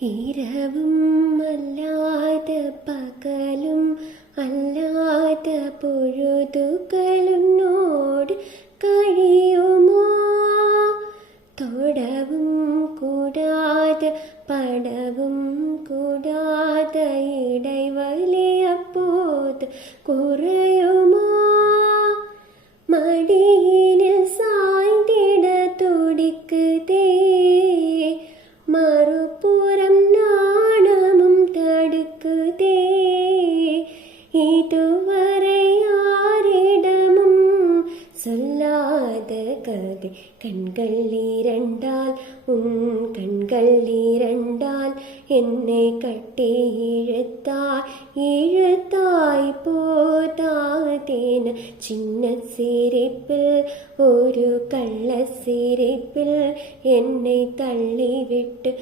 இரவும் அல்லாத பகலும் அல்லாத பொழுதுகளும் நோடு കഴിയുമോ തൊടവും കൂടാത പടവും കൂടാത ഇടൈവലി അപ്പോത് കുറയുമോ മടിയിനിൽ സായ്ந்திட തുടിക്കുതേ മറുപുறம் നാണமும் தடுக்குதே இதுவரை யாரிடமும் சொல்லாத கதை கண்கள் இரண்டால் உன் கண்கள் இரண்டால் என்னை கட்டி இழுத்தாய் போதாதேன சின்ன சிரிப்பில் ஒரு கள்ள சிரிப்பில் என்னை தள்ளிவிட்டு